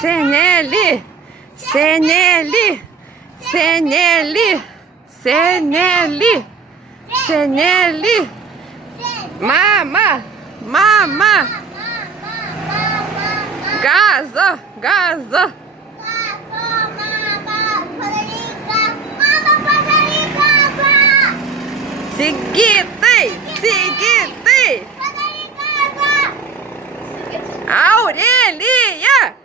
Seneli, seneli, seneli, seneli, seneli. Mama, mama. Gazo, gazo. Seguinte, seguinte. Aurelia.